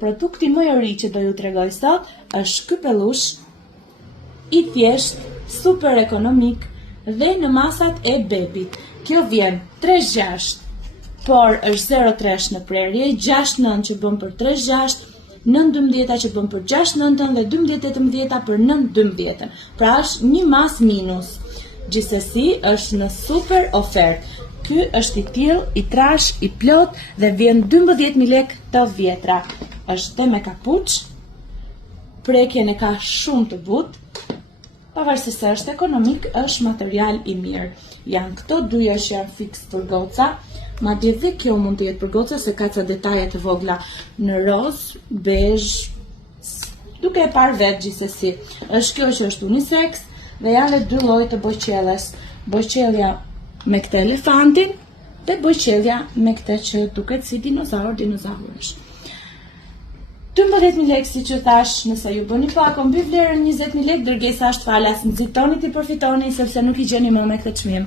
Produkti më i ri që do ju tregoj sot është ky pellush i thjesht, super ekonomik dhe në masat e bebit. Kjo vjen 3,6, por është 0,3 në prerje, 6,9 që bën për 3,6, 9,12 që bën për 6,9 dhe 12,18 për 9,12. Pra është një mas minus. Gjithsesi është në super ofertë. Ky është i tillë, i trash, i plot dhe vjen 12.000 lekë të vjetra. Është dhe me kapuç, prekjen e ka shumë të butë, pavarësisht se është ekonomik, është material i mirë. Janë këto dyja që janë fiks për goca, madje dhe kjo mund të jetë për goca se ka ca detaje të vogla në roz, bezh, duke e parë vetë gjithsesi. Është kjo që është unisex dhe janë dy lloje të boqelles. Boqelja me këtë elefantin dhe boqelja me këtë që duket si dinozaur është. 12.000 lekë, si që thash, nëse ju bëni pak, mbi vlerën 20.000 lekë, dërgesa është falas, nxitoni ti përfitoni, sepse nuk i gjeni më me këtë çmim.